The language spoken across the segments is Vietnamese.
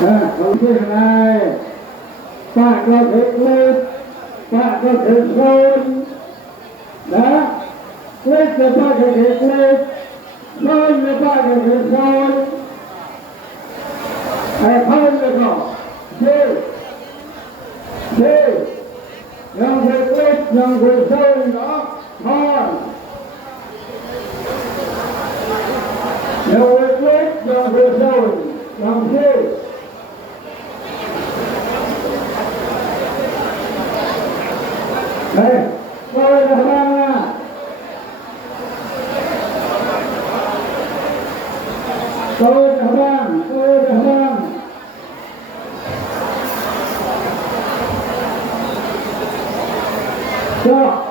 không biết này ta có thể lên ta có thể lên đó lên cho ta có thể lên lên cho ta có thể lên hay hơn được không đi nhằm về lên nhằm về lên đó thôi nhằm về lên nhằm về lên nhằm đi đây coi là ba coi là ba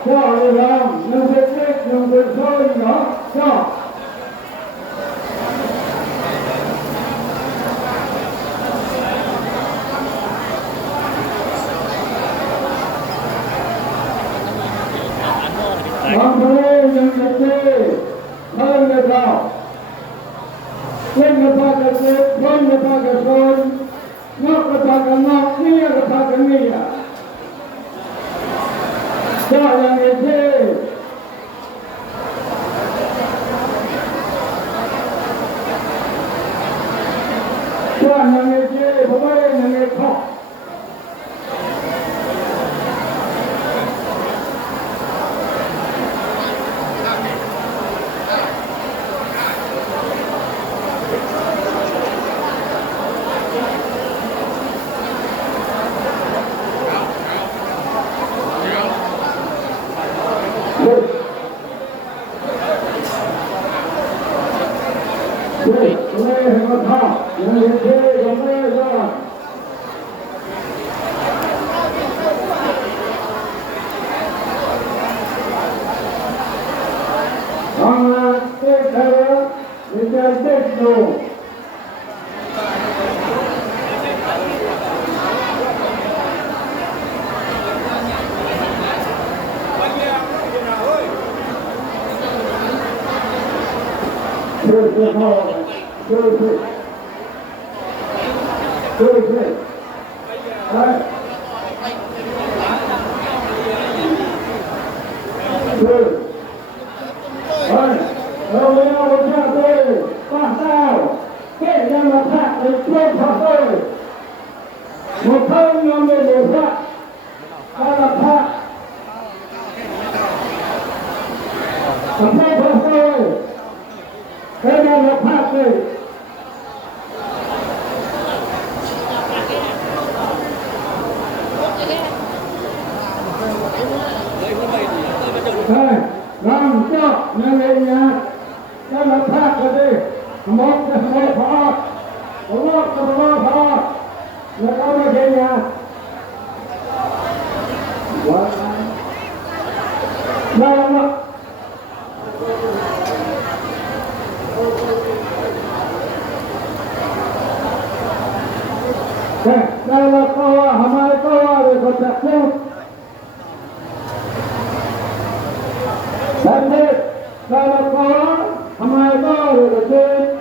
cho đi làm nhưng việc đấy nhưng việc thôi đó cho làm thôi nhưng việc đấy hơn người ta quên người ta cái gì quên người ta cái rồi ngọc người ta cái ngọc nia người ta cái nia cho là người gì cho là người gì không phải là người khác làm cho người nhà cho nó phát ra đi một cái một phó một phó là có một cái nhà làm đây là câu hàm câu để có thể xem Thành thế, là có hàm câu để có thể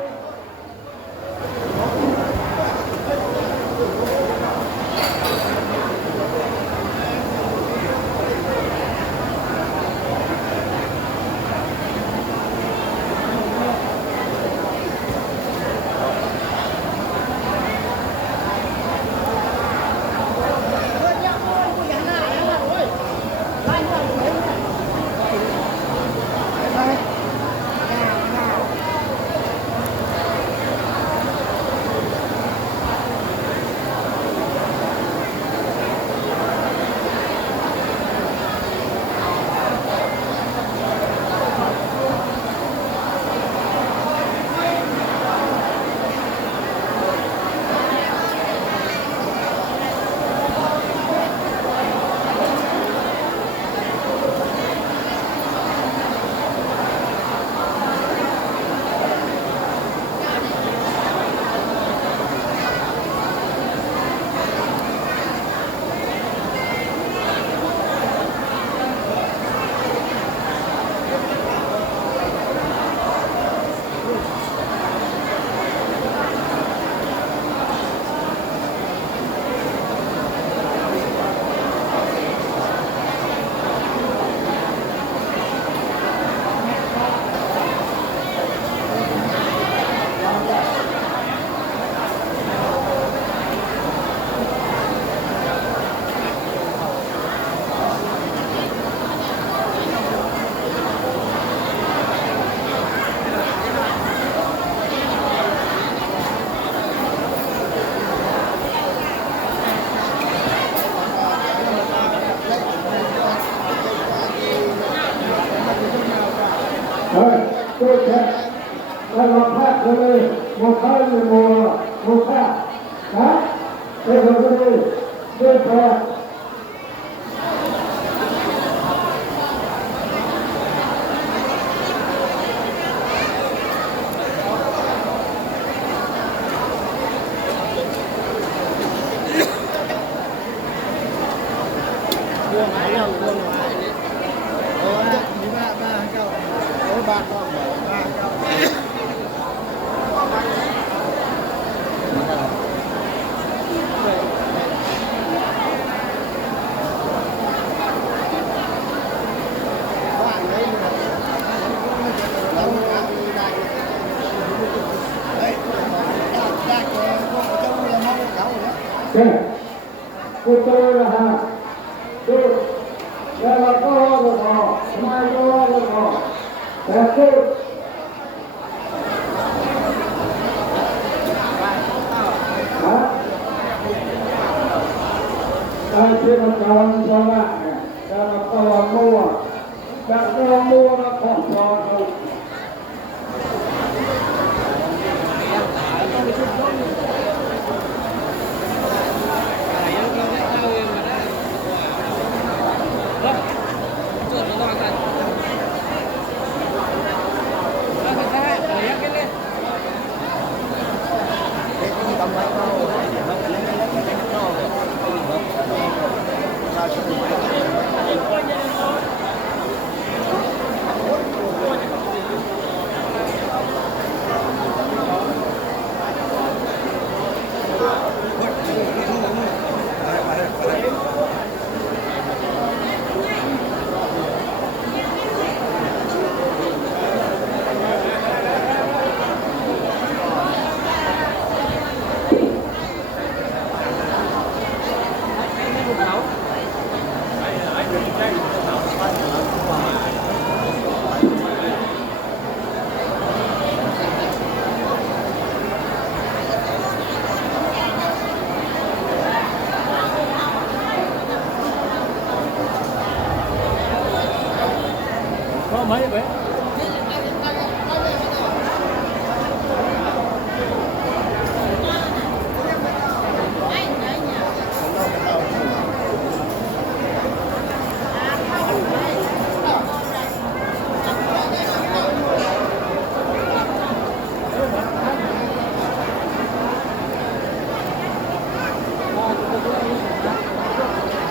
một hai một hai đó đây là cái đây đây là cô tôi là ha tôi là con của họ mai con của họ là tôi chưa có con cho lại là con mua đã con mua nó còn cho mấy vậy?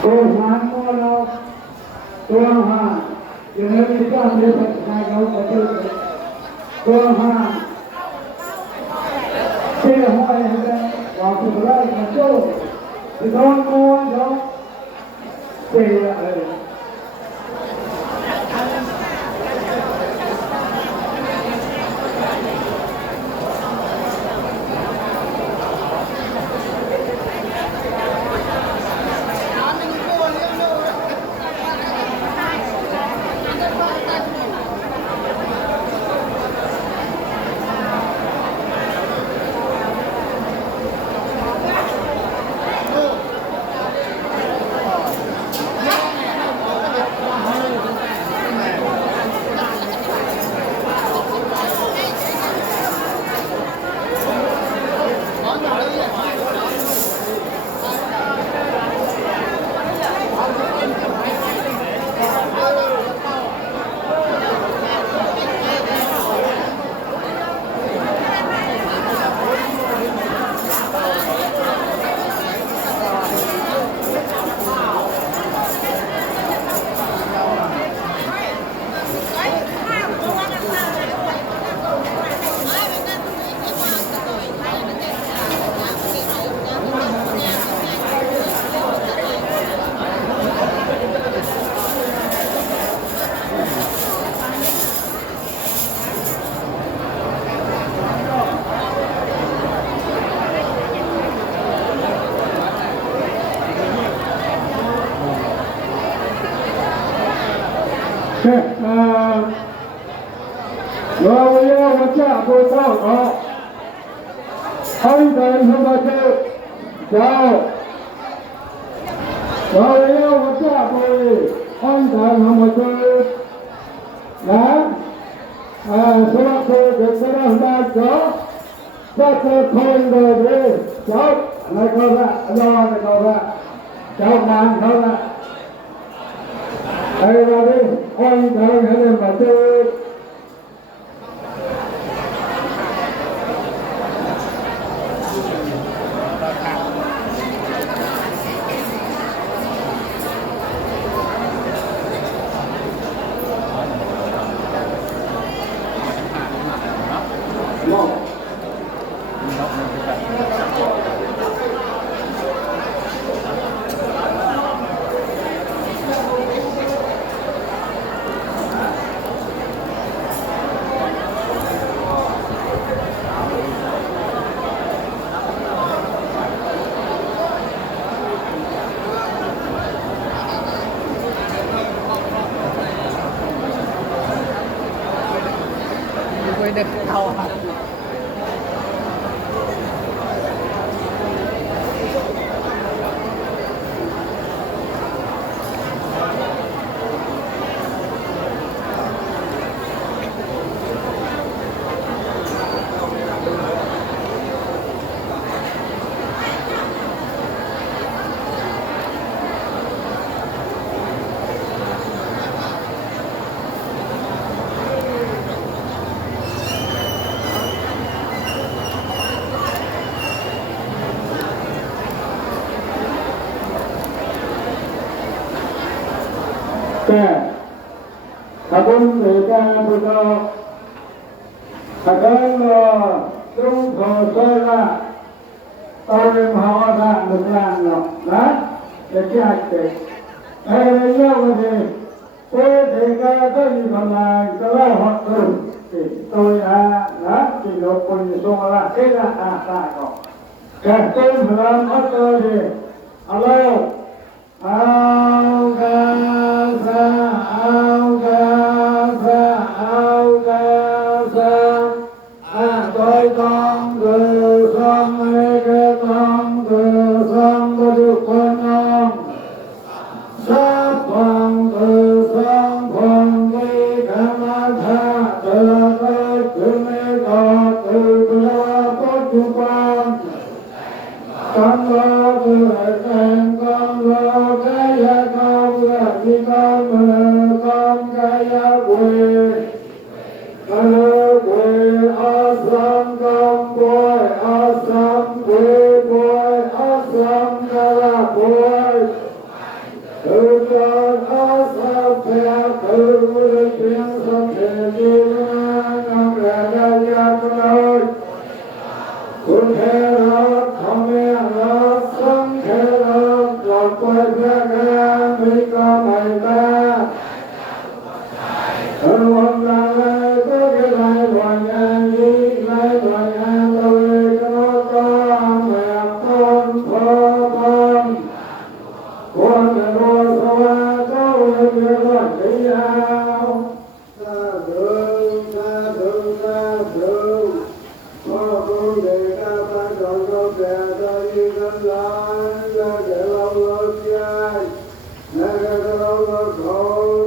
Tôi hoán mua đâu, tôi hoán. Điều này thì có một điều hai câu có từ con ha khi là hỏi vào từ đây là châu thì con mua đó thì là rồi bây giờ nó trả cô sao đó anh cần không bao giờ chào rồi bây giờ nó trả cô anh cần không bao giờ đã số cô được sẽ đang cho Chắc là thôi rồi đi, cháu, này con ra, lo này con ra, cháu mang con ra. Đây ra đi, ôi trời hãy lên mà chơi. Được đầu hả? Habun mereka berdoa, agar trung khosala, orang mahawasa berjalan, nah, jadi yang ini, mereka tadi kalau kalau waktu itu ya, nah, di lokal soalan tidak ada kok. Kerja dalam waktu ini, Allah. Tôi con từ sông ấy cái con từ sông có được con ông sát hoàng từ sông hoàng đi cảm tha từ cái từ mê có từ là có chủ quan con lo từ thành con lo cái ya con là đi con cái ya quê quê asam con boy asam quê boy asam gala boy từ con asam phe từ người tiếng sông thể đi năm là ra ya con ơiคุณเทระธรรมะระสังเทระหลับไปแค่แค่ไม่ก็ไม่ได้วันนั้นก็แค่ไหนวันนั้นยิ่งไหนวันนั้นเราเองก็ต้องแบบคนพอพันคนในโลกสวรรค์ก็เลยเรียกว่าเดียวสาธุสาธุสาธุขอคุณเดชะพระจงทรงแผ่ใจทั้งหลายและแก่เราเราใจและแก่เราเราขอ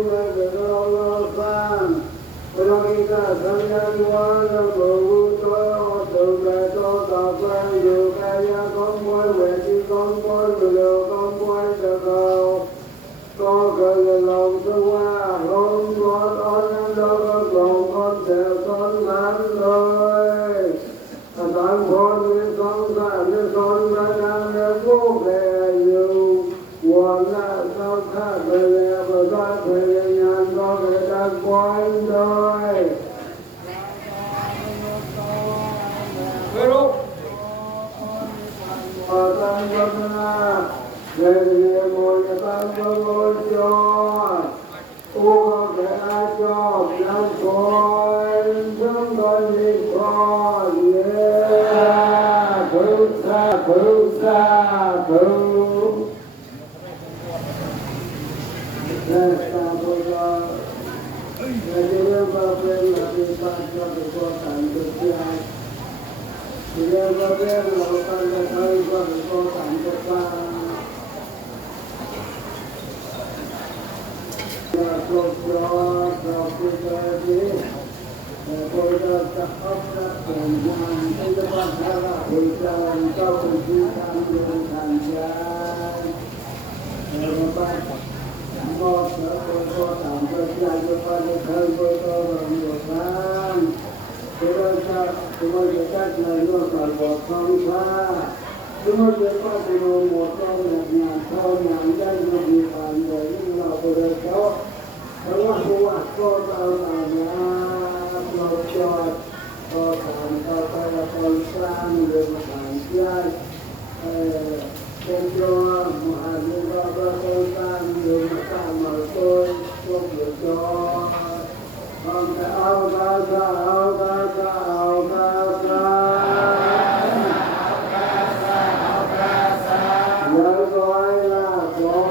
และแก่เราเราฟังพระมิตรสัญญาวันและพระบุตรตุเบโตตาไปอยู่กายของมวยเวทีของมวยเรือของมวยจะเขาก็เคยลงสว่าลงรถอ่อนนั้นเราก็ลงคนแต่ตอนนั้นเลยตอนคนมีสองสามมีสองพระนามและผู้แผ่อยู่วันละเท่าข้าไปแล้วประสาทพยายามก็ไปดักปล่อยโดยไม่รู้ตั้งวัฒนาเรียนโมยตั้งตัวโมยจอผู้ก็แก่จอบน้ำคอยทั้งตอนนี้คอยเย่พุทธะพุทธะพุทธะตาพุทธะในเรื่องพระเป็นหลักที่ปัจจุบันก็ตันตุเสียในเรื่องพระเป็นเราตั้งใจก็ตันตุปาโลกโลกโลกที่เกิดที่โลกจะอับจะเป็นวันที่จะวันไหน thì cho cùng chi tham dự thành gian rồi ba một nữa cô tạm cho dài cho ba cho thơ cô làm một tháng thế đó sao chúng tôi sẽ cách này luôn phải một phong pha chúng tôi sẽ phát triển một trong nhà thơ nhà dân của địa bàn để những nào của đời đóเพราะว่าผู้ว่าก็เอาน้ำเราจอดก็ทำต่อไปเราต้องสร้างเรื่องต่างๆเป็นตัวมหาวิทยาลัยก็ต้องสร้างเรื่องต่างๆมาตัวพวกเด็กจอต้องจะเอากาซาเอากาซาเอากาซาแล้วก็ไอ้ละก็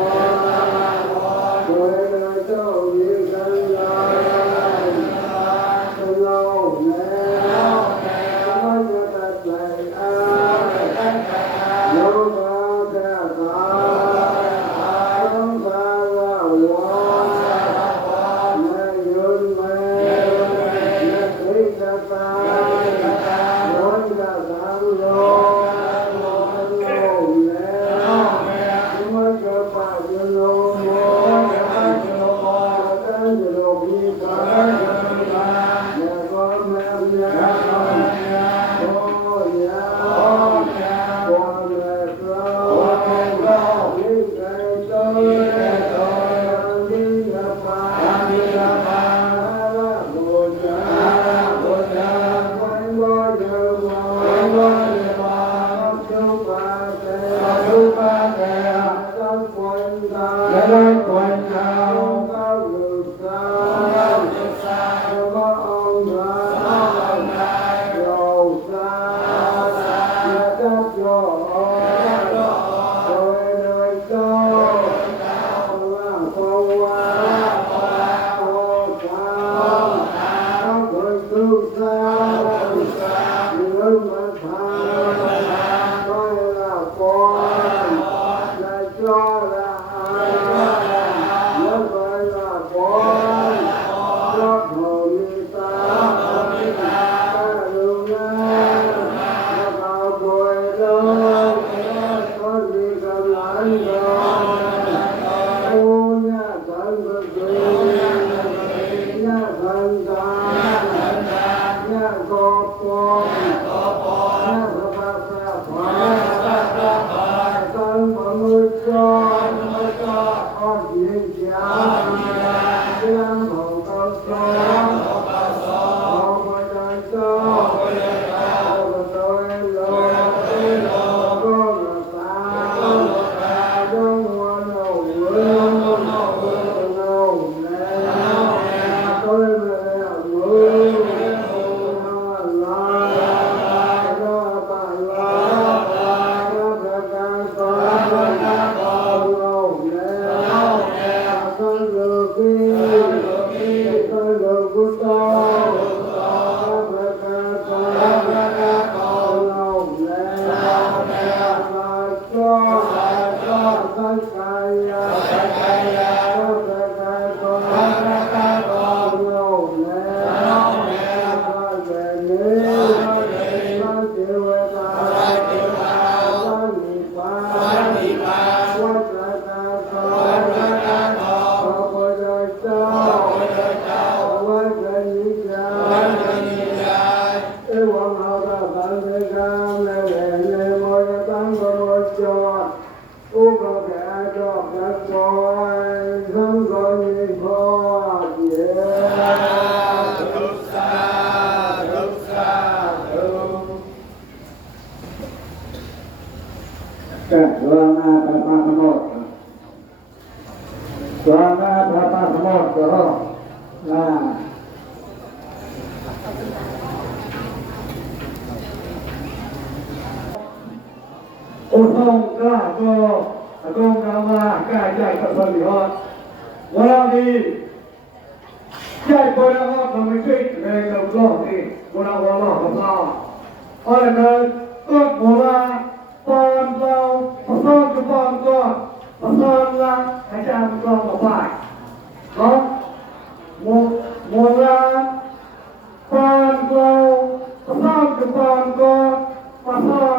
Pasal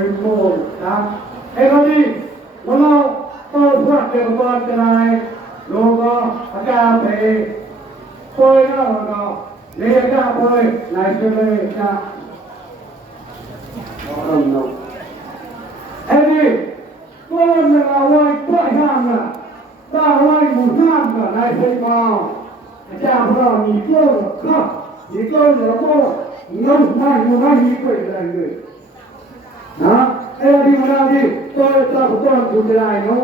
với mồm đó thế có đi nó tôi thoát được con cái này rồi có cà phê tôi nó lấy cà phê này cho lấy cà thế đi tôi là ngoài quậy ham là ta ngoài một ham cả này thấy vào cha vào nhị cơ không nhị cơ là cô nông này một hai nhị quậy là người đó em đi vào đi tôi ta của con của cái này nó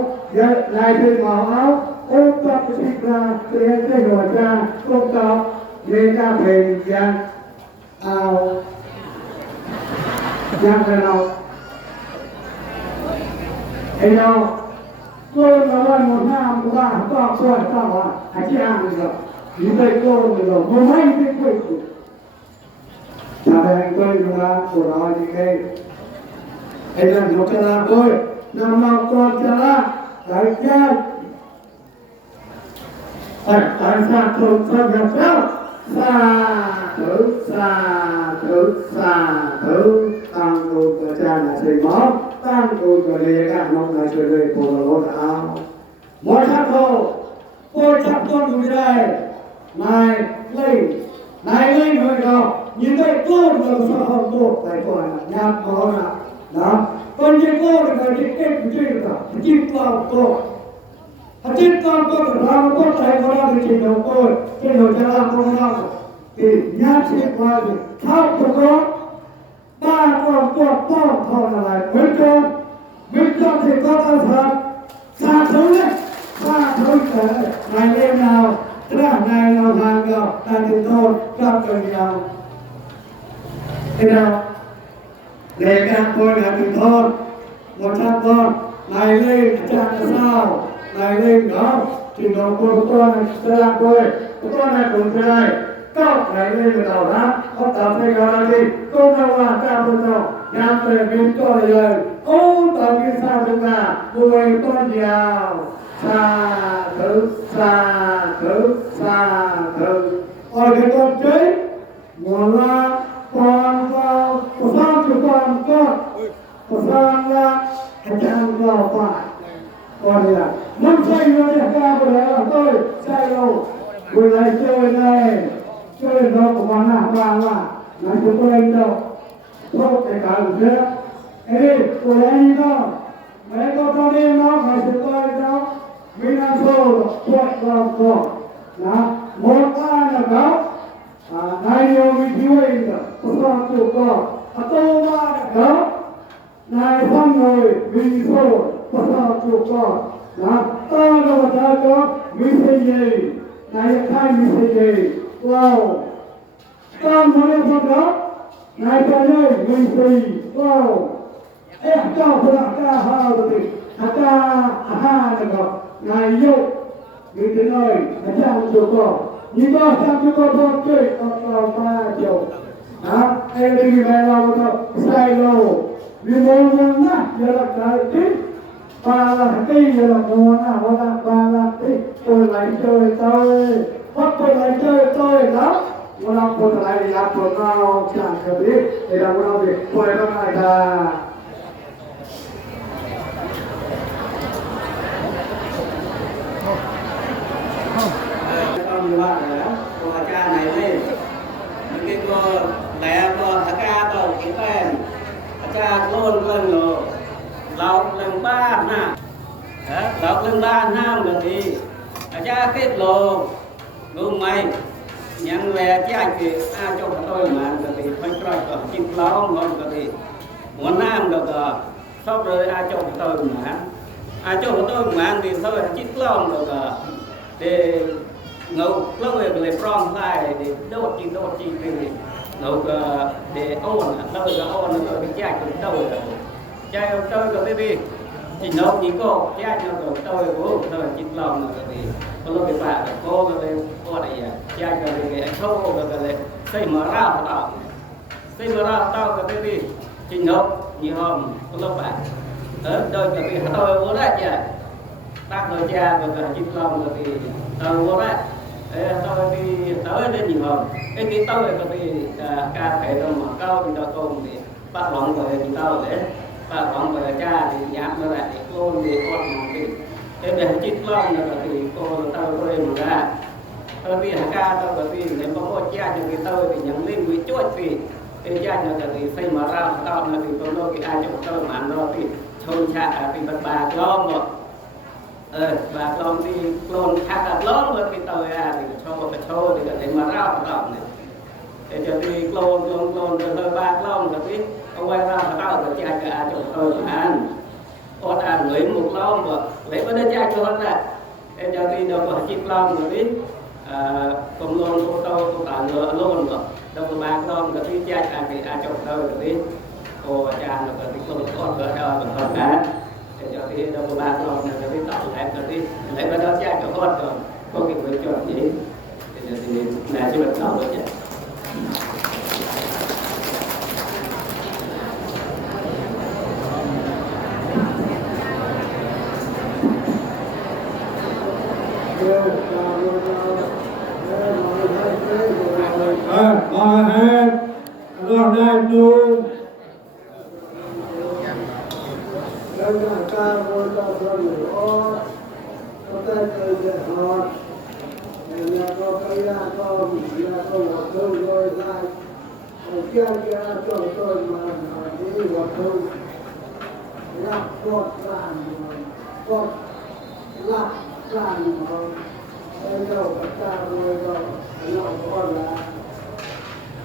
này thấy vào áo ôm ta cái thịt ra cái đồ cha ôm ta lấy cà phê giang ao giang cái nào thấy đâu tôi là loại một năm của bạn có tuổi tao à hãy chị ăn được rồi như vậy tôi được rồi một mấy cái quỷ chào thầy anh tôi dùng ra của nó như thế anh là nó cho ra tôi năm nào con cho ra đại gia tại sao không phân nhập sao xa thứ tăng đồ của cha là xây máu tăng đồ của lê các mong là chơi lê của lỗ áo mỗi tháp hồ tôi chắc con của đây này lên người đó nhìn thấy cô được sao không tốt tại còn là nhạc có là đó còn như cô là người đi kết của chơi cả chim con cô chim con cô là ra có thể có ra được trình độ cô trên đầu cha la con ra thì nhát xịt qua thì thao của cô ba con thon là lại mấy con thì có tao thật xa thứ đấy xa thứ này lên nào tức là này nào hàng nào ta thì thôi cho cười nhau thế nào để các con là thì thôi 100 con này lên chẳng là sao này lên đó thì nó con này sẽ là con này cũng thế này cao này lên từ đầu đó có tập hay gọi là gì con đâu là cao từ đầu nhằm về biến cho lời ô tập như sao chúng ta mùi con giàu xa thứ ở cái con chế một là con vào có sao chứ con có sao là hành trang vào phải còn là muốn xây nó để cao của đấy là tôi xây đâu buổi này chơi nó của con nào qua là chúng tôi anh đâu không thể cả được nữa ê của anh đâu mấy con đi nó phải chúng tôi đâu mình ăn sâu quậy vào cổ đó một ai là đó này nhiều mình thiếu anh đó có sao chịu cổ tô ba là đó này phong người mình sâu có sao chịu cổ đó ta là một ta có mình xây gì này khai mình xây gì wow con nói con đó này ta ơi mình xây wow ê cao của ta ha rồi ha được không ngài yêu người đến nơi là chàng chiều cỏ nhưng mà chàng chiều cỏ thôi chơi còn ba chiều đó em đi về lao thôi sai lô vì môn á giờ là cái tít ba là cái giờ là môn á ba là tít tôi lại chơi tôi bắt tôi lại chơi tôi đó một năm tôi lại đi làm tuần nào chẳng cần biết để làm một năm việc tôi nó lại là như vậy đó, cô cha này lên, những cái cô lẹ cô cha cô cái tên, cha luôn lên rồi, lọc lên ba na, lọc lên ba nam rồi thì cha kết lộ, luôn mày, nhận về cha thì cho tôi mà rồi thì phải cho chim lóng ngon rồi thì muốn nam rồi sau rồi cho tôi mà, cho tôi mà thì thôi chim lóng rồi để ngầu lâu rồi để prong lại để đốt chi thì ngầu để ôn lâu rồi ôn rồi bị chạy từ đâu rồi chạy tôi rồi đi chỉ nấu chỉ có chạy rồi tôi rồi chỉ lòng rồi thì có lúc bị phạt cô rồi cô này chạy rồi thì anh thâu rồi xây mở ra tao rồi đi chỉ nấu nhiều hôm có lúc bạn ở đôi rồi thì tôi muốn đấy chứ bác rồi cha rồi chỉ lòng rồi thì tôi muốn đấy tôi đi tới đến nhiều hơn cái tôi thì cà phê đâu mà cao thì tao tôm thì bắt lòng rồi thì tao để bà con bà cha thì nhắm nó lại thì cô thì con thì thế để chích long là thì cô tao rồi mà ra tao đi hàng ca tao bởi vì nếu có một cha cho cái tao thì nhắm lên với chuột thì cái cha cho thì xây mà ra tao là thì con đâu cái ai cho tao mà nó thì thôn cha thì bà long rồi bà long thì long khác long rồi thì tao thì cho một cái show thì để mà ra tao này để cho thì long rồi ba long rồi thì ông quay ra tao thì cha cho chồng tao ăn con ăn lấy một long mà lấy cái đứa cha cho hắn này để cho thì đâu có chích long rồi biết công long cô tao cô tàn ngựa luôn rồi đâu có ba long rồi thì cha thì chồng tao rồi biết cô cha là cái công con vợ đâu còn con cá để cho thì đâu có ba long rồi thì tao lại rồi thì lấy cái đó cha cho con rồi có cái người cho gì để thì là chỉ được tao rồi chứ Our head, Lord, I know.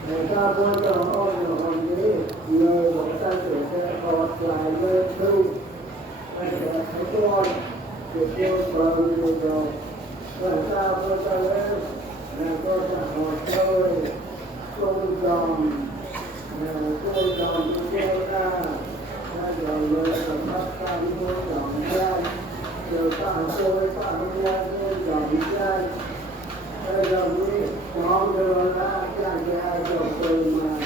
Người ta vô cho ôi là hồnนี้người một ta tự sẽ ọt lại lên thu bây giờ thấy con việc vô bờ người rồi người ta vô ta lên là có ta hỏi chơi công tròn chơi tròn chơi ta rồi người ta bắt ta vô tròn ra rồi ta chơi ta ra tròn ra bây giờ đi con đưa ra cha cho tôi mà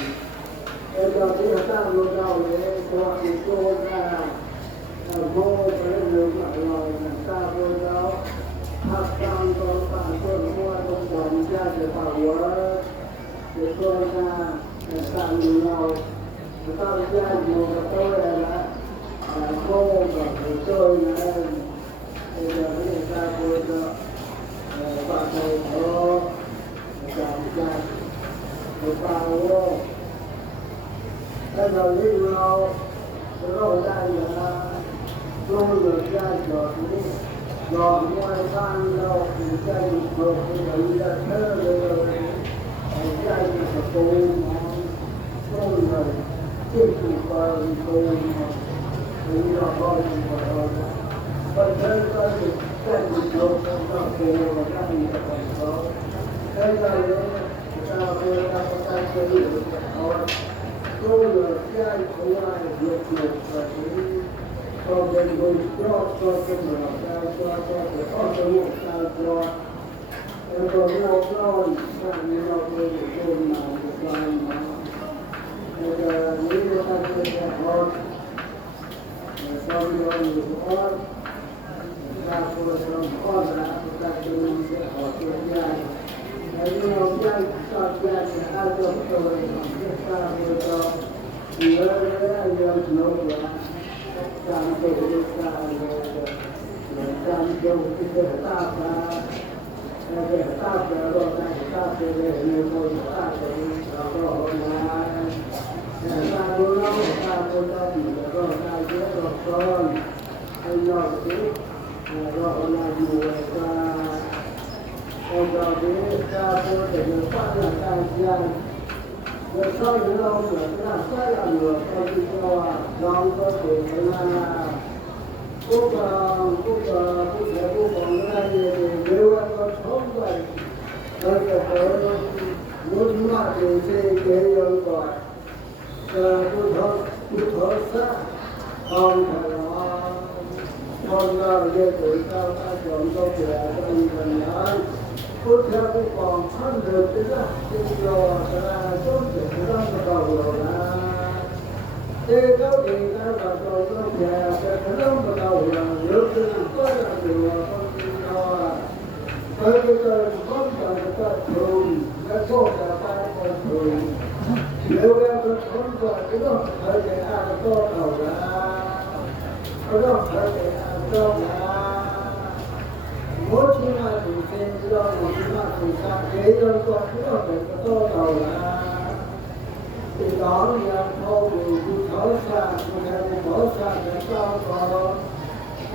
bây giờ thì ta luôn đâu để cho thì cô ra vô với người lại rồi ta vô đó hát sang con bạn con mua con chồng cha để bảo vợ để cô ra ta nhiều nhau ta ra nhiều là tôi là cô và tôi là bây giờ thì ta vô đó bà thầy thơ chàng trai một bao cái đầu đi vào rồi ra là tôi được ra rồi rồi ngoài ban đâu thì chơi một cái gì là thơ rồi chơi một cô tôi rồi tiếp tục vào cô thì là coi một rồi bây giờ tôi cái gì đâu không có và cái gì không có cái này ta về ta có cái gì đó tôi là cái của ai được và cái còn về người cho cái nào cho cái con cái một ta cho em còn một con như là người con nào một vài mà bây giờ nếu ta sẽ học sau đó nhiều con ta có làm con là ta sẽ học cái này nhưng mà cái sao cái ai cho tôi ta vừa cho thì nó giờ nó là càng tôi ta càng cho cái ta là cái ta là rồi ta sẽ để người tôi ta sẽ rồi là ta luôn nó ta thì rồi ta sẽ rồi con anh nói cái rồi là nhiều ta ông ta biết ta có thể được phát là ta gian rồi sau đó ông được ta sai làm được ông đi cho ông có thể là cũng còn là nếu anh có sống vậy tôi sẽ có muốn mà thì cái ông gọi tôi thở xa ông phải nói con ra về tuổi cao ta chọn có thể trong gần đó phút theo cái còn thân được cái đó thì rồi là tốt để nó đầu rồi là thế có thì ta là rồi có thể cái nó đầu là nước thì có là điều con đi cho tới cái con cần cái thường cái số là ba con thường nếu em có không có cái đó thời gian ăn to đầu là cái đó thời gian ăn to là mỗi khi mà tụi xem cái đó mỗi khi mà tụi sang cái đó có cái đó phải có to đầu là từ đó thì ăn thô thì tụi thở sang tụi em bỏ sang để sao có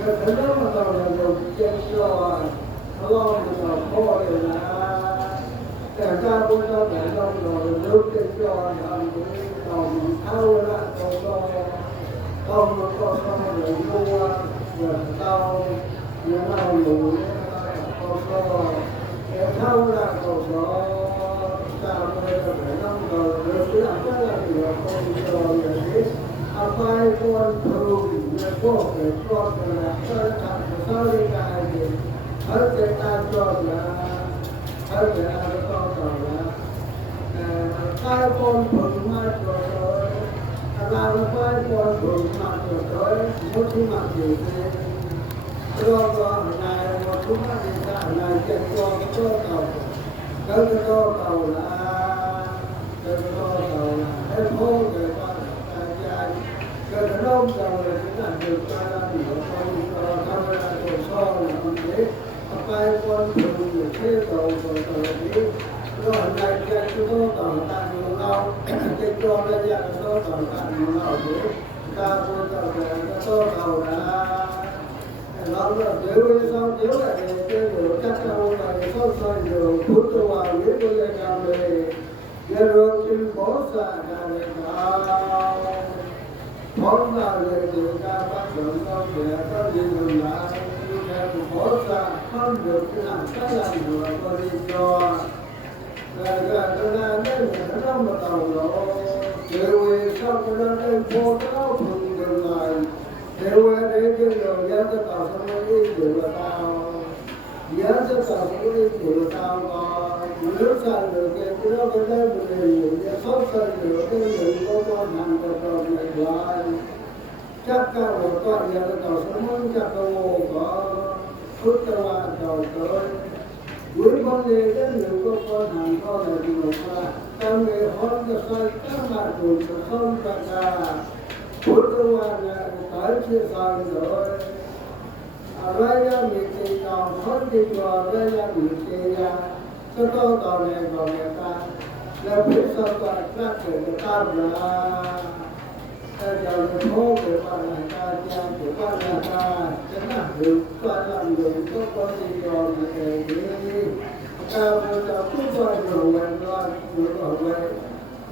cái thứ đó mà tao là dùng trên cho nó lo thì nó khô thì làแต่ถ้าพวกเราแต่เราลุกขึ้นจอทำนี้เราเข้าละเราก็ต้องเลยรู้ว่าเกิดเราเนี่ยเราอยู่เนี่ยเราก็เข้าละเราก็ตามไปแต่เราเราเรื่องที่เราก็เราคนจออย่างนี้เอาไปคนครูเนี่ยพวกเด็กก็จะก็ทำเขาได้กายดีเขาจะตามจอนะเขาจะเอาต่อละcái con thuần mà rồi là cái con thuần mà rồi một thứ mà gì rồi này một thứ mà gì cả này chuyện con cho tàu cái tàu là em hôn rồi con cái đông tàu là chúng ta được ra là nhiều con camera của so là con thế cái con thuần được thế tàu đi rồi này cái chúng ta ta nhiều lâu cái cho ra ra nó còn ta nhiều lâu thế ta vô tàu cái tàu là nó là nếu sau nếu là cái điều chắc đâu là cái số soi nhiều phút cho vào biết tôi lên làm về giờ rồi trên bó xa ra để nào món nào để ta bắt đầu con để có gì mình lại theo bó xa không được cái làm cái làm được có đi cho cái nên nó mà tàu đó điều sau cái đó đây vô đó thường đường lại điều để cái người dân cái tàu xong nó đi được là tao dân cái tàu xong nó đi được là tao còn nước sang được cái đó cái đây mình để sót sang được cái người có con hàng tàu này lại chắc cả một con giờ cái tàu xong nó chắc đâu có phút tàu tàu tới cuối con đi đến nhiều con hàng con là nhiều qua trong ngày hôm cái sai các bạn cùng không cả phút tàu này tới chia sẻ rồi đây là mình chỉ còn hơn đi qua đây là mình chỉ cho tôi tàu này vào người ta là biết sao cả các người ta là giờ mình hô để bạn người ta cha của bạn người ta chắc là được bạn làm được có con đi vào người đi ta bây giờ cứ coi nhiều người lo được ở đây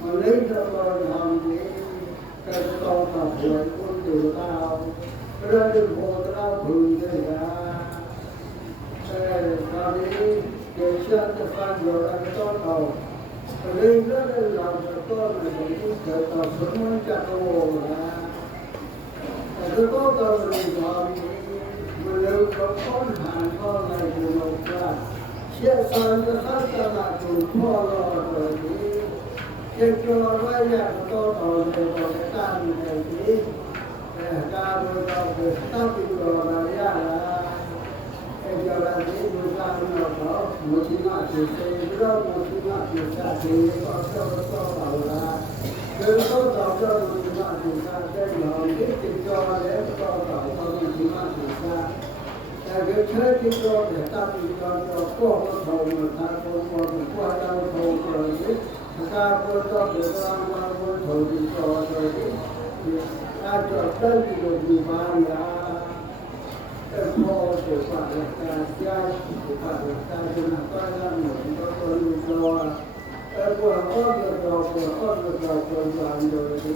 mà lấy cho con làm gì cái con tập luyện con từ tao ra đừng hồ tao thường thế ra tao đi để xem cho fan rồi anh cho tàu lên rất là làm cho con này cũng thể tàu sống muốn chặt hồ là tôi có tàu rồi mình đều có con hàng con này của mình ra chia sẻ cho tất cả là cùngพ่อ rồi đi cái cho nó ra cho tàu này vào cái tan này đi ta rồi tàu về tao tìm rồi là ra là cái giờ là cái người ta nó có một chỉ là chỉ xây đó một chỉ là chỉ ra thì có cho tàu là cái số tàu cho một chỉ là chỉ ra cái nó cái tiền cho để cho tàu có một chỉ là chỉ ra cái chơi cái cho để ta tìm cho có một tàu mà ta có một qua tàu tàu rồi đấy ta có cho để ta mang một tàu đi cho rồi đấy ta cho tới thì được gì mà emพ่อเกิดจากการย้ายจากการเป็นนักการเมืองก็คนมีตัวแต่พวกเราเกิดเราคนวางโดยที่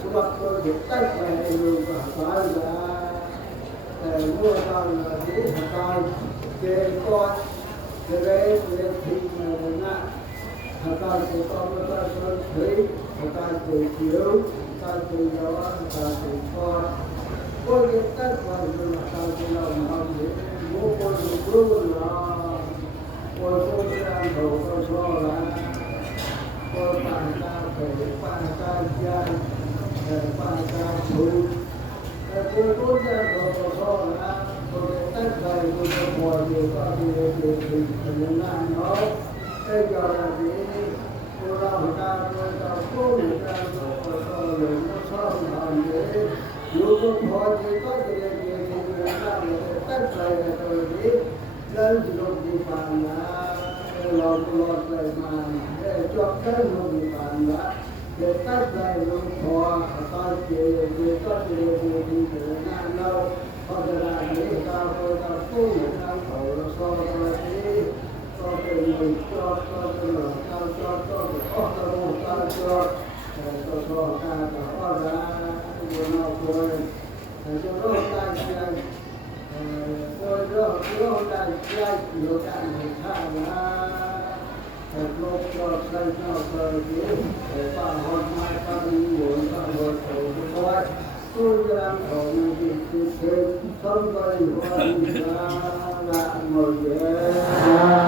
สวัสดิ์ก็เด็กตั้งใจดูกับสายยาแต่เมื่อตอนที่การเกิดก่อนจะได้เรียนทิ้งในนั้นการเกิดก่อนการสอนถึงการเกิดเขียวการเกิดย้อนการเกิดก่อนก็ยังตั้งความเป็นการที่เราทำอยู่โอ้คนรู้นะคนคนที่เราเขาก็ชอบนะคนปานตาเผยปานตาใจปานตาถูกแต่คนคนที่เราก็ชอบนะคนตั้งใจคนจะพออยู่ก็ดีเป็นนั่นเนาะไอ้ยอดนี้เราการเราพูดกัน làm thế lúc họ thì có thể làm tất cả là tôi biết lên lúc đi bàn là lọt lại mà để cho cái lúc đi bàn là để tất cả lúc họ có thể đi từ lâu họจะได้ไม่ตามเราตามตู้ตามเขาเราซ้อมมาที่ก็เป็นมือจอดก็เป็นหลังการจอดก็เป็นข้อตกลงการจอดก็ซ้อมการต่อว่าได้บนเอาตัวจะรอดได้เพียงโดยรอดได้ใกล้อยู่กันในท่านะโลกจอดใส่นอกใส่ที่ป่าหอมไม้ป่ามีหมุนป่าหอมโผล่ไว้tôi đang ở những cái thế không có gì quan trọng là một cái xa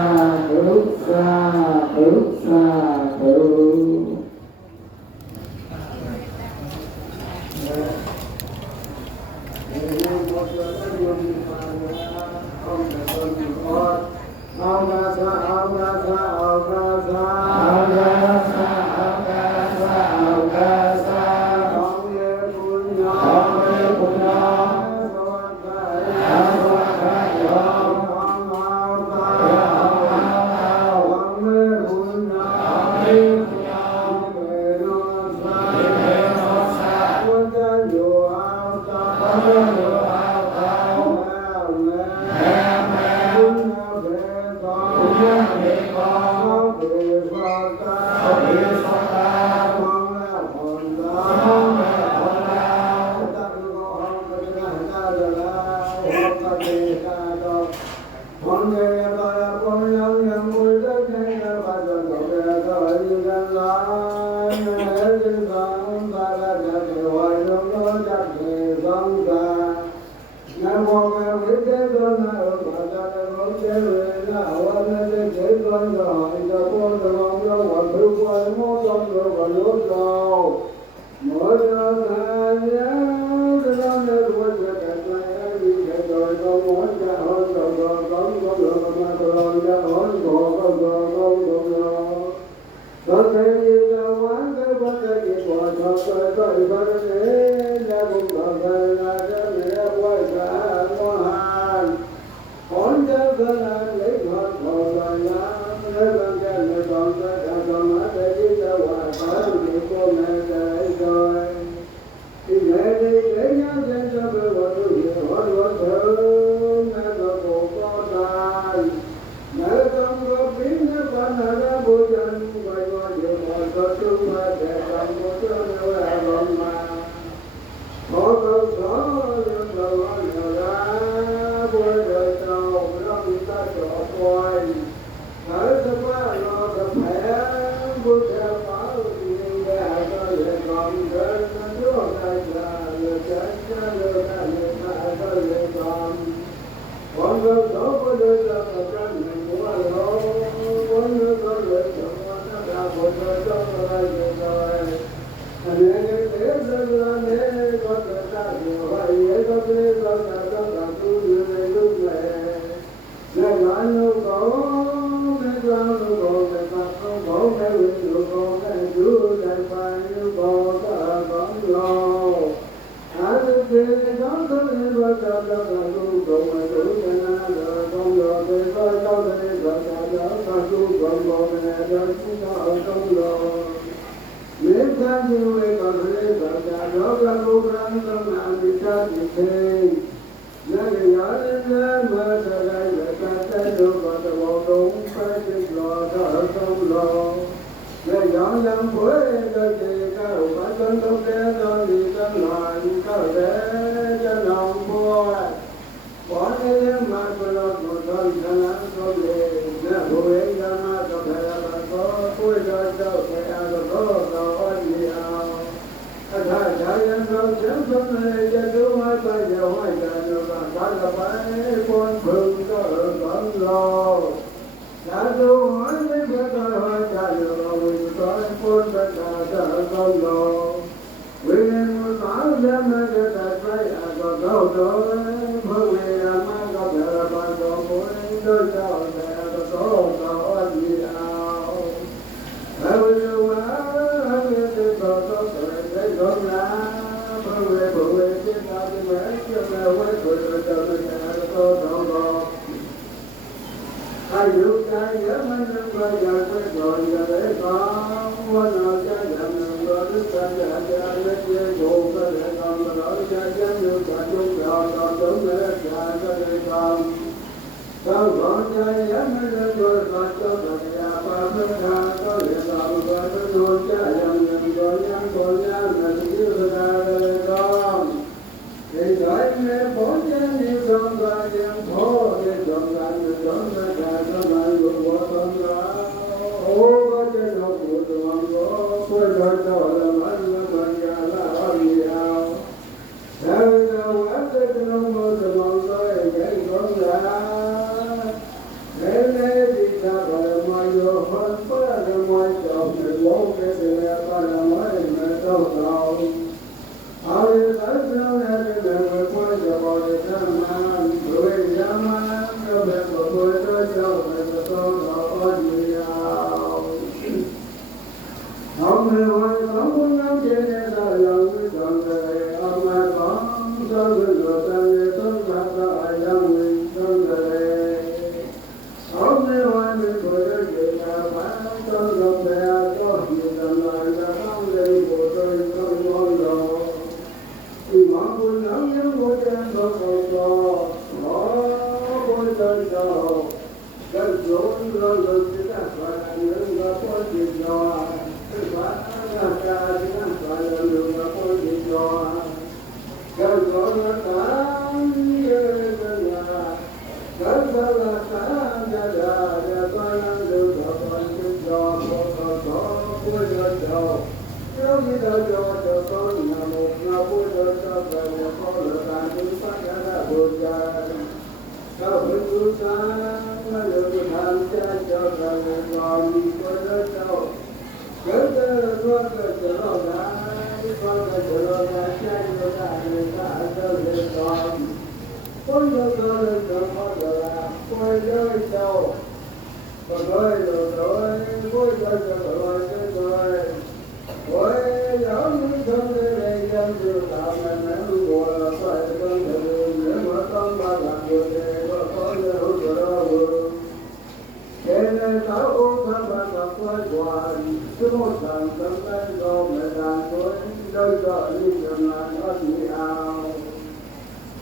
thì mẹ chưa mẹ quay tuổi rồi chờ mình nhà tôi đâu đâu ai được ai nhớ mình đừng bao giờ quay rồi giờ để con muốn nào cha dặn đừng có đức cha dặn cha biết chia buồn có để con mà lỗi cha dám được cả chung rồi còn đúng để cha có để con sao con cha dám mình đừng rồi con cho thật nhà ba mươi hai có liền lòng con nó nuôi cha dặn đừng con nhắn mình yêu ra để con thì gọi mẹ bố cha yêu con và dân phố để con làm được con ra cha cho lại được của con ra ô có trên học của con có quay rồi cho là anh là con nhà là anh giàu theo đâu ác tới trong mơ từ mong tôi cái con ra nên đi ra rồi mọi người hơn bữa rồi mọi chồng người bố cái gì là con là mấy mẹ đâu đâu ai đã sao này để mà quay trở về thân man người dám ăn cho mẹ của tôi tới cho mẹ của tôi đó gì nào ông người ngoài không muốn ngắm trên đây là lòng người chọn đời ông ai có sao người lừa ta người tốt ra ta ai dám người chọn đời ông người ngoài người của tôi chỉ là bán cho lòng bè có nhiều lần lại là ông người của tôi không ngon đâu thì mọi người nắm nhớ ngôi trên đó cầu cho nó ngôi trên đầu cái rốn rồi chỉ là phải những cái con gì nhỏ cái phải là cha chỉ là phải là những cái con gì nhỏ cái rốn là tám cái nhà cái đó là tám nhà nhà con ăn được con gì nhỏ có ngôi trên đầu nếu như đời cho con là một ngày vui đời cho đời nhà con là ta chúng phát ra buồn trời cao với cứu sáng mà được tham gia cho đời con có đời sau cớ con trở ra con trở ra cha cho ta người ta cho đời con đời con đời là quay đời sau con đời rồi vui đời cho đời ôi giáo những thân đây dân điều tạo mình em của phải con đường nếu mà con ba làm điều này có hỗ trợ vừa thế nên giáo ôn thân bạn gặp quay hoàn cứ một lần tâm tay do mẹ đàn tôi đôi gọi đi dần lại có gì ảo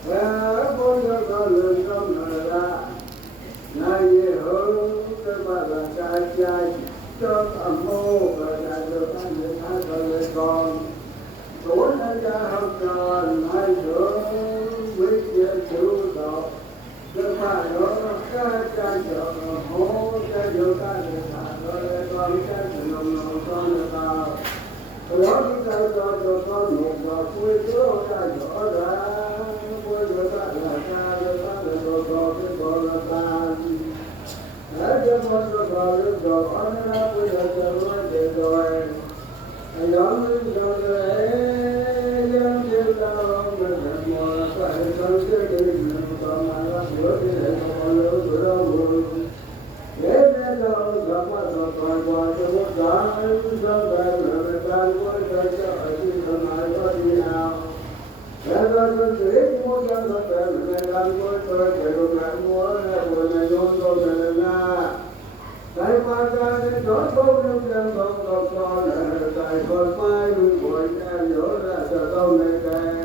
và con có lương tâm là ra này hơn cái ba là trai cho âm mô và đại được anh được hai đời con tuổi hai cha học tròn hai đứa quý chuyện chịu độ được phải đó cái cha chợ hố cha vô ta được thả rồi con cha chồng con được vào đó chúng ta cho con một và cuối trước cha rõ ra cuối được ta là cha được ta là con cái con là ta để cho con rồi rồi anh đã bây giờ rồi rồi anh nói rồi dân chưa đâu mình mà phải con chưa đi còn mà nó sửa thì để con lỡ sửa đâu rồi để nên đâu gặp qua rồi qua cho nó cả dân về người ta có cho ở đi không ai có đi nào để con biết muốn dân nó về người ta có tôi để được làm mua rồi này luôn rồi là tại qua ra đến đó có những dân không có tại con mai mình gọi ra nhớ ra cho câu này đây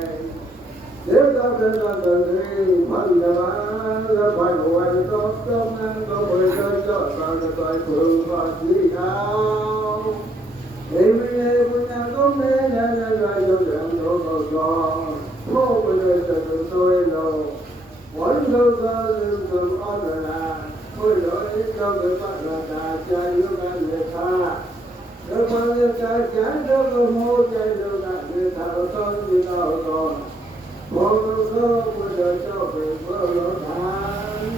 nếu ta đến làm đường đi phần nhà bán là phải gọi tốt công ăn có mười cơn cho bằng là tại phường và gì nào thì mình nhà có mẹ nhà là vô đường đồ con phố bây giờ từ tôi đâu mỗi đâu ra lưng thường on là ôi lỗi cho người bạn là ta chơi nước ăn người ta nếu mà người ta chán đâu có mua chơi đâu là người ta con gì đâu còn một số bây giờ cho về vợ nó tháng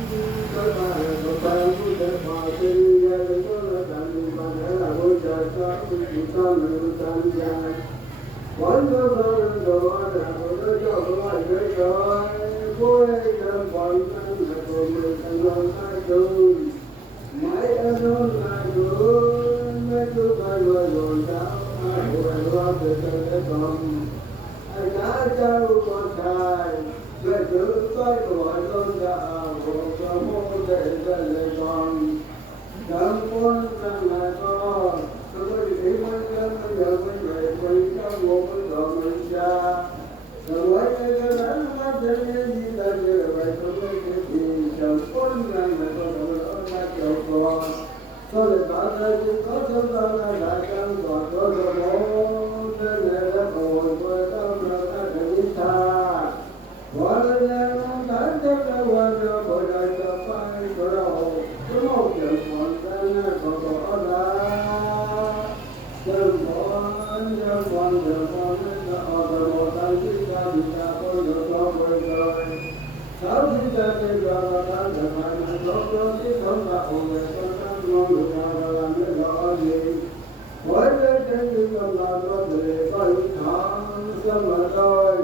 tới ba là một tháng cũng để hòa tình gia đình có là tạm biệt bạn để là vui trời cho chỉ con người tham gia mỗi số đồ ăn là một đứa cho các bạn chơi rồi vui trong bọn thân là của mình thành lòng hai chung mãi ở đó là mấy chú coi người dồn sao ai của anh lo từ từ để còn ai đã trao con trai về giữ tay của con đã của cho mô để dạy con đám con rằng là con tôi đi mới chân bây giờ mới về mình trong một cái đồ mình cha rồi với cái đánh mắt để gì ta như vậy tôi mới cái gì chẳng con rằng là con đâu đó ra chầu con tôi lại bảo ra chứ có chúng ta là đại căn còn có rồi bố trên này đã ngồi với tâm là ta đi xa quả lên nhà nó đánh chắc đã qua cho bởi đại cho phải cho đâu cứ một trận còn ra nhà còn có ra chân con nên là ở một tay chỉ ta bị ta tôi được có với rồi sáu chỉ ta bây giờ là ta được phải là tốt chứ không là ổn định con được nào làm cái đó gì mỗi cái trên những con làm có thể có những tháng xong là thôi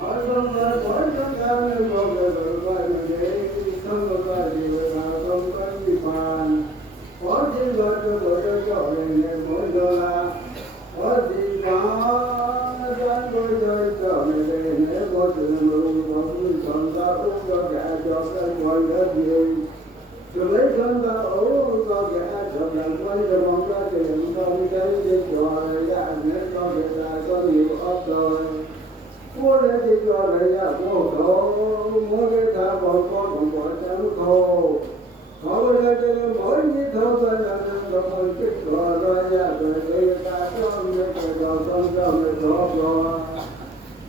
hỏi không phải mỗi cái cao nên có thể được coi mà để không có cái gì mà không có gì phàn có gì gọi cho này mỗi giờ là có gì đó đang coi cho này nếu có chuyện mà không còn ta cũng cho cả cho cái mọi cái gì rồi lấy thân ta ổ có cả chọn làm quay cho mong ra tiền không cái trò này ra nếu cho người ta có nhiều ốc rồi mua để đi cho này ra mua khổ mua cái ta bọn con còn bỏ trắng khô họ bây giờ cho mỗi như thâu bên là nó một cái trò rồi ra rồi người ta cho người ta rồi không cho người đó rồi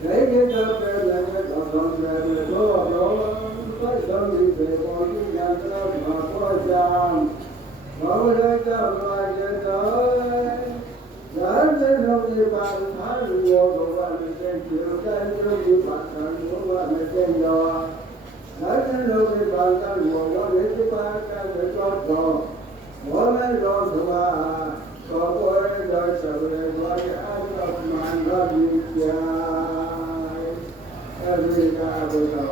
để cái ta về là cái trò không về người đó rồi phải xong đi về con cái nhà đó mà có chàng bảo bây giờ cho loài trên tới đã đến hôm đi bàn tháng mùa của bạn trên chiều trên trong đi bàn tháng của bạn trên đó đã đến hôm đi bàn tháng mùa đó để chúng ta can để có trò mỗi mấy rồi thua có quay đời trở về với ăn đọc màn ra đi dài vì ta bây giờ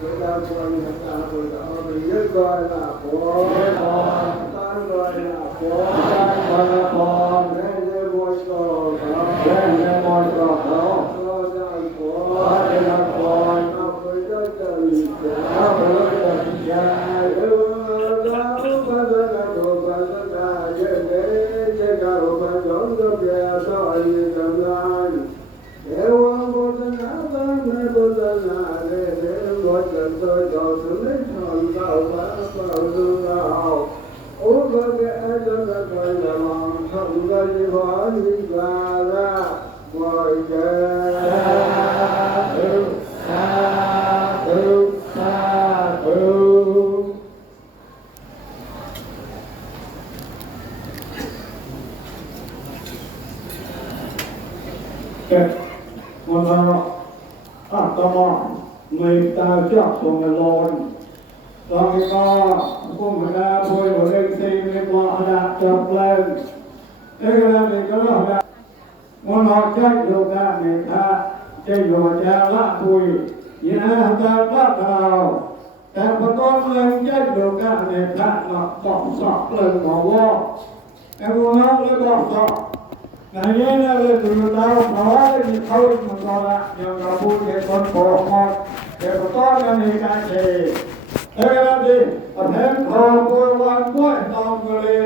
chúng ta quan hệ ta bây giờ mình nhớ gọi là của ta gọi là của ta gọi là con để môi cầu để môi cầu đó của để là con nó với tới từ nó với từ dài đó có là đồ có là dễ để cả đồ có giống như vậy rồi tầm lai nếu ông có thân áo vàng nên có thân là để mỗi lần tôi cho xuống lấy thằng cao quá vào lưng nào ố có cái chân là tôi là mong không có gì hóa gì và ra ngoài trời Một người ta chắc của người lồn rồi người ta cũng người ta vui rồi lên xem người ta đã chọc lên thế là mình có là muốn họ trách được ra người ta chơi đồ cha lạ vui vậy là ta bắt đầuแต่พอต้นเรื่องใจดูกันในพระเนาะบอกสอบเรื่องบอกว่าไอ้พวกน้องเลยบอกสอบในนี้เนี่ยเลยดูดาวเพราะว่ามีเขามันก็ละอย่างเราพูดเกี่ยวกับคนหมดเกี่ยวกับต้นกันในการเชื่อเฮ้ยนะดิประเทศเขาพูดวันกล้วยตองกันเลย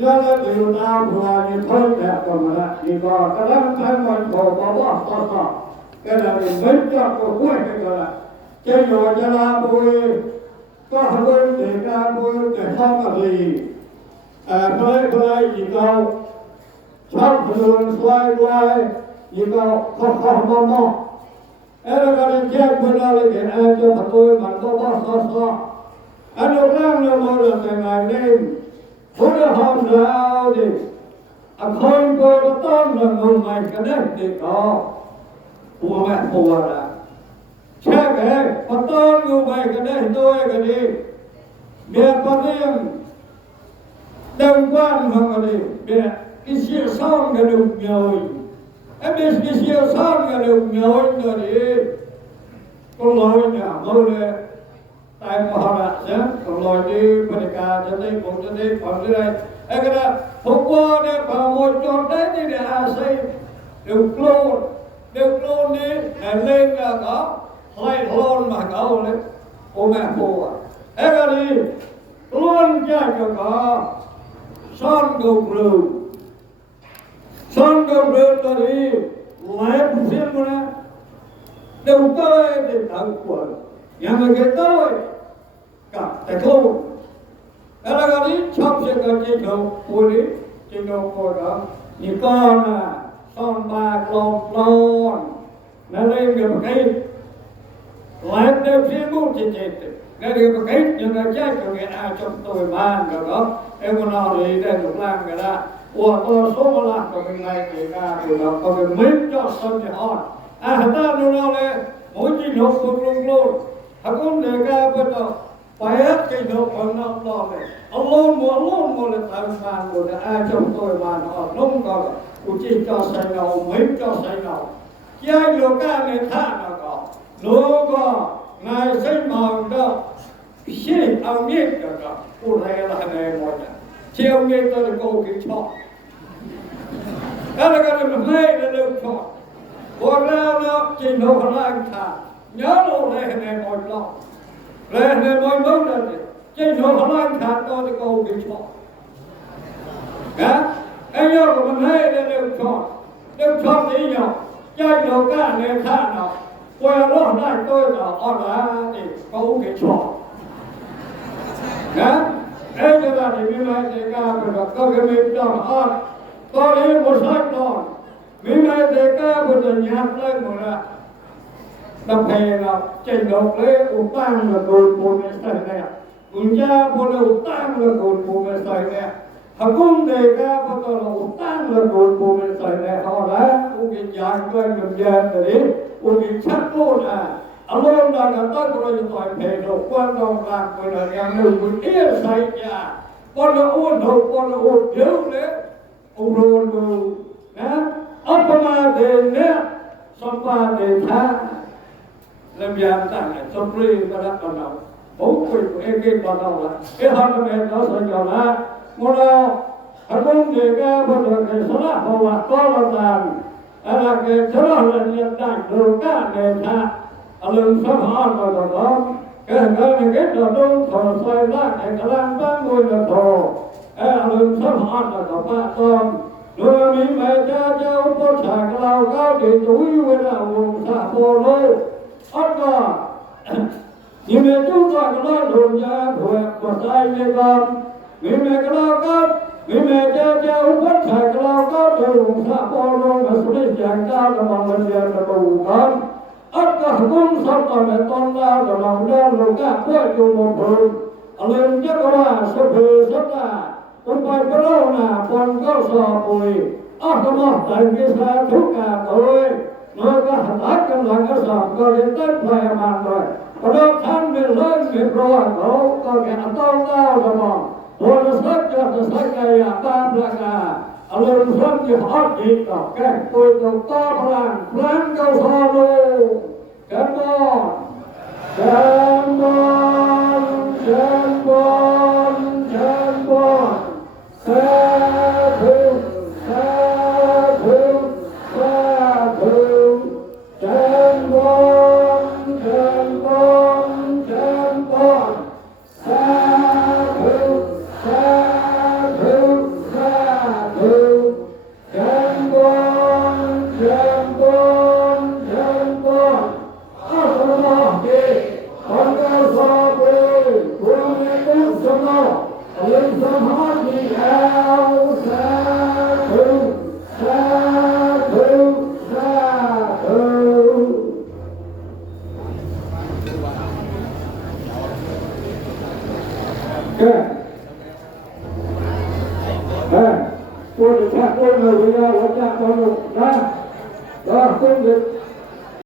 ย้อนแล้วดูดาวหัวนี่เพิ่มแบบกันมาละนี่ก็กระนั้นทั้งวันเขาบอกว่าก็ก็เลยไม่จับก็กล้วยกันละเจ้าอยู่จะลาบุยก็หาบุญเด็กลาบุยแต่ห้องอะไรเพลย์อีกเราชอบพลุนสวยไว้อีกเราข้อมอเออเราเชื่อคนเราเลยเห็นอาจจะประตูมันก็ว่าซ้ออันนั้นเรื่องเราโมเดลแต่งงานนี่ผู้เดือดร้อนเราดิคนก็ต้องเงินใหม่กันได้ติดต่อปัวแม่ปัวละแช่แข็งพอต้นอยู่ใหม่กันได้ด้วยกันดีเบียร์ปนเรื่องดังวันของกันดีเบียร์กิเชียซ่องกันดุเหนื่อยไอ้เบียร์กิเชียซ่องกันดุเหนื่อยกันดีก็ลอยเนี่ยเขาเลยตายมหาราชก็ลอยดีบริการจะได้ผมจะได้ความได้ไอ้กระดาษผมว่าเนี่ยพอหมดจอดได้เนี่ยอาศัยเดี๋ยวโกรธเ được luôn đi lên là có lại luôn mà có đấy cô mẹ cô à thế là đi luôn chơi cho có son gục rừng cho đi lại một phiên của nó đầu tới để tặng của nhà mình cái tới cả tại cô thế là đi trong sẽ có chơi đầu cô đi chơi đầu cô đó như con à son ba lon nó lên được một cái lại đều phiên bút chết cái điều một cái nhưng mà chết cho người ai trong tôi ban rồi đó em còn nào thì đây được làm cái đó của tôi số một lần của mình này thì ra thì nó có cái mấy cho sân thì on ta đâu nào này mỗi chi nộp luôn thằng con đề ca bắt đầu phải hết cái nộp phần nào đó này ông luôn một là tài sản của ai trong tôi ban họ không có của chi cho xây nào mấy cho xây nào chơi được cái này thả nó có nó có ngài sinh mạng đó xin ông biết được đó cô này là này một chỉ ông biết tôi được câu cái chọn đó là cái mình hay là được chọn còn ra nó chỉ nó là anh thà nhớ nó này một lòng này một mốc là chỉ nó là anh thà tôi được câu cái chọn anh nhớ của mình hay là được chọn đi nhau chơi được cái này thà nào qua đó lại tôi đó là thì có cái chọn em cho ta thì mình lại thì ca phải có cái mình đó có đi một sách đó mình lại thì ca phải nhặt lên một là đập hè là chạy độc lấy ủ tăng là đồn một cái sợi này ủ cha một là ủ tăng là đồn một cái sợi này họ cũng đề ca có tôi là ủ tăng là đồn một cái sợi này họ đã ủ cái dạng lên mình dàn rồi đi ủ cái chắc luôn luôn là cái tôi có thể nói về độ quan trọng là người là yang được một ít sai nhà con là uốn đầu con là uốn thiếu đấy ông luôn luôn ông mà để nè xong qua để tha làm gì ta này xong rồi ta đã còn nào bố quỳ của em kia còn nào là cái hàng này nó sẽ nhỏ là một là hắn không để cái bây giờ cái số là họ là có là tàn là cái số là nhận đại được cả để tha lưng sắp hòn rồi đó cái này cái đó đâu thò xoay ra cái làm ba người là thò lưng sắp hòn rồi đó ba con rồi mình mẹ cha bố trả cái lao cao để túi với là vùng xã phố lô ớt cả nhưng mà chúng ta cái lao đồn ra của sai với con mình mẹ cái lao cao mình mẹ cha bố trả cái lao cao để vùng xã phố lô mà số đi chẳng cao là bằng mình giờ là bù con ất cả cũng sắp còn để con ra rồi lòng ra rồi cả quay dùng một thường lên chắc có là số phê rất là con phải có đâu là con có sò bùi có một tại cái xa thuốc cả tôi nó có hạt ác trong lòng cái sò có đến tết phải bàn rồi có đó thang mình lên mình rồi có cái tông cao rồi mà tôi nó sát cho nó sát cái tam là cả lên sân thì hót gì đó cái tôi đầu to plan câu sò luôn Come on, come on, come on, come on. Sadhu, sadhu, sadhu. Come on, come on, come on. Sadhu, sadhu, sadhu. Come on, come on, come on. Con cao so với quân nước sông Âu lên sông hót đi ao xa thư tôi được phạt tôi người bây giờ là cha con được đó không được